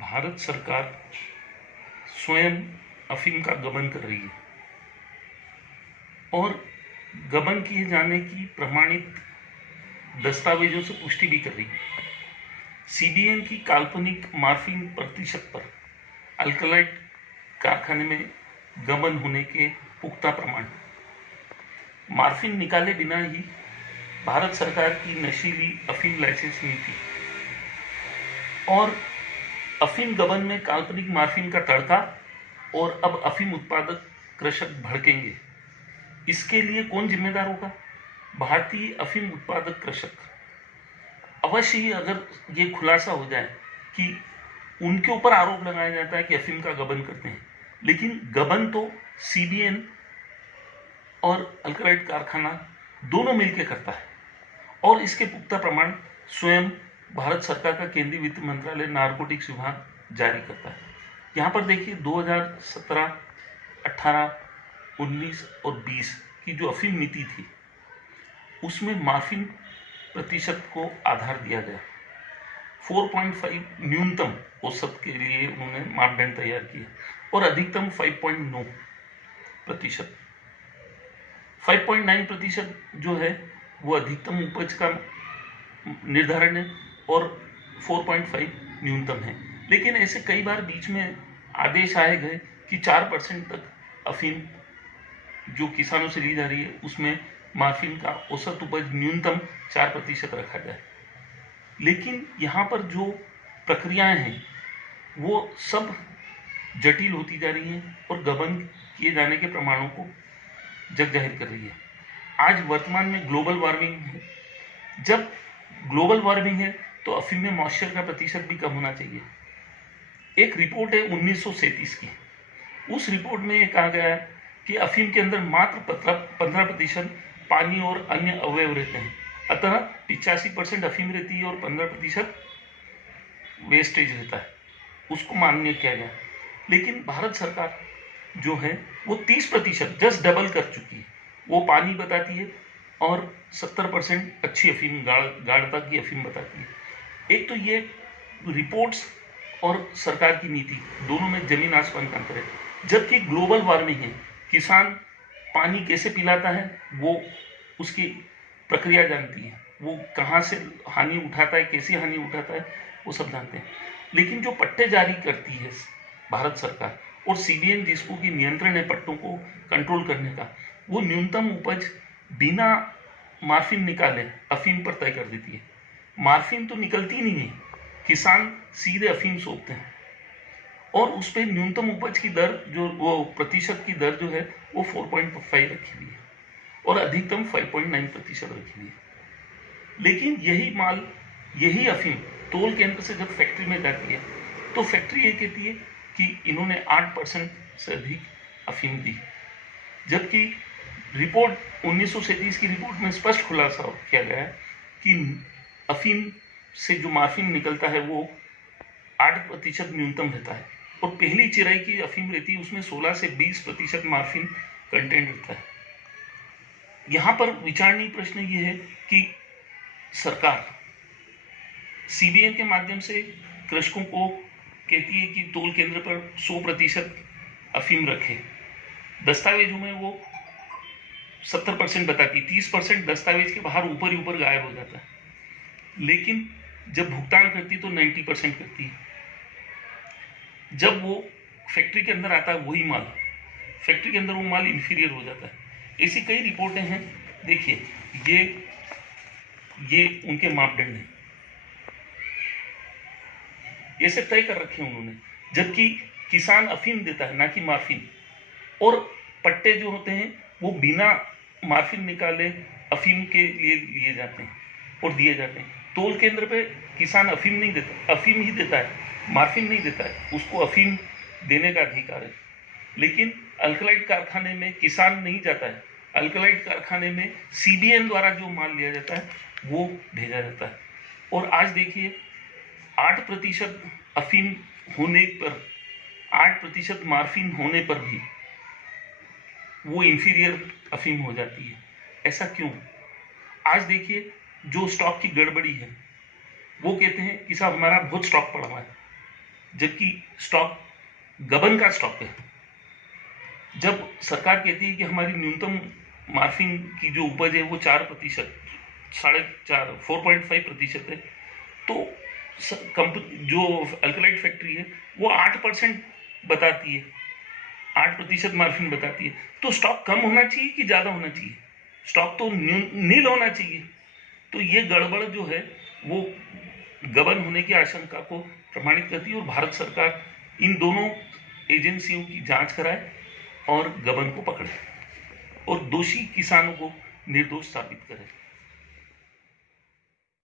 भारत सरकार स्वयं अफीम का गबन कर रही है और गबन किए जाने की प्रमाणित दस्तावेजों से पुष्टि भी कर रही है। सीबीएन की काल्पनिक मार्फिन प्रतिशत पर अल्कलाइट कारखाने में गबन होने के पुख्ता प्रमाण। मार्फिन निकाले बिना ही भारत सरकार की नशीली अफीम लाइसेंस नीति और अफीम गबन में काल्पनिक मार्फिन का तड़का और अब अफीम उत्पादक कृषक भड़केंगे। इसके लिए कौन जिम्मेदार होगा? भारतीय अफीम उत्पादक कृषक। अवश्य ही अगर ये खुलासा हो जाए कि उनके ऊपर आरोप लगाया जाता है कि अफीम का गबन करते हैं, लेकिन गबन तो सीबीएन और अल्कलाइट कारखाना दोनों मिलकर करता है और इसके पुख्ता प्रमाण स्वयं भारत सरकार का केंद्रीय वित्त मंत्रालय नारकोटिक्स विभाग जारी करता है। यहाँ पर देखिए 2017, 18, 19 और 20 की जो अफीम नीति थी उसमें मार्फिन प्रतिशत को आधार दिया गया। 4.5 न्यूनतम औसत के लिए उन्होंने मापदंड तैयार किए और अधिकतम 5.9 प्रतिशत। 5.9% जो है वो अधिकतम उपज का निर्धारण है और 4.5 न्यूनतम है। लेकिन ऐसे कई बार बीच में आदेश आए गए कि 4% तक अफीम जो किसानों से ली जा रही है उसमें मार्फिन का औसत उपज न्यूनतम 4% रखा जाए। लेकिन यहाँ पर जो प्रक्रियाएं हैं वो सब जटिल होती जा रही हैं और गबन किए जाने के प्रमाणों को जग जाहिर कर रही है। आज वर्तमान में ग्लोबल वार्मिंग है। जब ग्लोबल वार्मिंग है तो अफीम में मॉइस्चर का प्रतिशत भी कम होना चाहिए। एक रिपोर्ट है 1937 की। उस रिपोर्ट में ये कहा गया है कि अफीम के अंदर मात्र 15% पानी और अन्य अवयव रहते हैं, अतः 85% अफीम रहती है और 15% वेस्टेज रहता है। उसको मान्य किया गया। लेकिन भारत सरकार जो है वो 30% जस्ट डबल कर चुकी है। वो पानी बताती है और 70% अच्छी अफीम गाढ़ता की अफीम बताती है। एक तो ये रिपोर्ट्स और सरकार की नीति दोनों में जमीन आसमान का अंतर है। जबकि ग्लोबल वार्मिंग है, किसान पानी कैसे पिलाता है वो उसकी प्रक्रिया जानती है, वो कहाँ से हानि उठाता है, कैसी हानि उठाता है, वो सब जानते हैं। लेकिन जो पट्टे जारी करती है भारत सरकार और सीबीएन जिसको की नियंत्रण है पट्टों को कंट्रोल करने का, वो न्यूनतम उपज बिना मार्फिन निकाले अफीम पर तय कर देती है। मार्फिन तो निकलती नहीं है, किसान सीधे अफीम सौंपते हैं और उस पर न्यूनतम उपज की दर जो वो प्रतिशत की दर जो है वो 4.5 रखी हुई है और अधिकतम 5.9% रखी हुई है। लेकिन यही माल, यही अफीम तोल केंद्र से जब फैक्ट्री में जाती है तो फैक्ट्री ये कहती है कि इन्होंने 8% से अधिक अफीम दी, जबकि रिपोर्ट 1937 की रिपोर्ट में स्पष्ट खुलासा किया गया है कि अफीम से जो मार्फिन निकलता है वो 8% न्यूनतम रहता है और पहली चिराई की अफीम रहती है उसमें 16 से 20% मार्फिन कंटेंट रहता है। यहाँ पर विचारणीय प्रश्न ये है कि सरकार सीबीएन के माध्यम से कृषकों को कहती है कि तोल केंद्र पर 100% अफीम रखे। दस्तावेजों में वो 70% बताती, 30% दस्तावेज के बाहर ऊपर ही ऊपर गायब हो जाता है। लेकिन जब भुगतान करती तो 90% करती है। जब वो फैक्ट्री के अंदर आता है वही माल, फैक्ट्री के अंदर वो माल इंफीरियर हो जाता है। ऐसी कई रिपोर्टें हैं। देखिए ये उनके मापदंड हैं, ये सब तय कर रखे हैं उन्होंने। जबकि किसान अफीम देता है ना कि मार्फिन, और पट्टे जो होते हैं वो बिना मार्फिन निकाले अफीम के लिए लिए जाते हैं और दिए जाते हैं। तोल केंद्र पे किसान अफीम नहीं देता, अफीम ही देता है, मार्फिन नहीं देता है, उसको अफीम देने का अधिकार है। लेकिन अल्कलाइट कारखाने में किसान नहीं जाता है, अल्कलाइट कारखाने में सीबीएन द्वारा जो माल लिया जाता है वो भेजा जाता है। और आज देखिए 8% अफीम होने पर, 8% मार्फिन होने पर भी वो इंफीरियर अफीम हो जाती है। ऐसा क्यों? आज देखिए जो स्टॉक की गड़बड़ी है वो कहते हैं कि साहब हमारा बहुत स्टॉक पड़ा हुआ है, जबकि स्टॉक गबन का स्टॉक है। जब सरकार कहती है कि हमारी न्यूनतम मार्फिन की जो उपज है वो 4%, 4.5, 4.5% है, तो जो अल्कलाइड फैक्ट्री है वो 8% बताती है, 8% मार्फिन बताती है। तो स्टॉक कम होना चाहिए कि ज़्यादा होना चाहिए? स्टॉक तो नील होना चाहिए। तो ये गड़बड़ जो है वो गबन होने की आशंका को प्रमाणित करती है, और भारत सरकार इन दोनों एजेंसियों की जांच कराए और गबन को पकड़े और दोषी किसानों को निर्दोष साबित करे।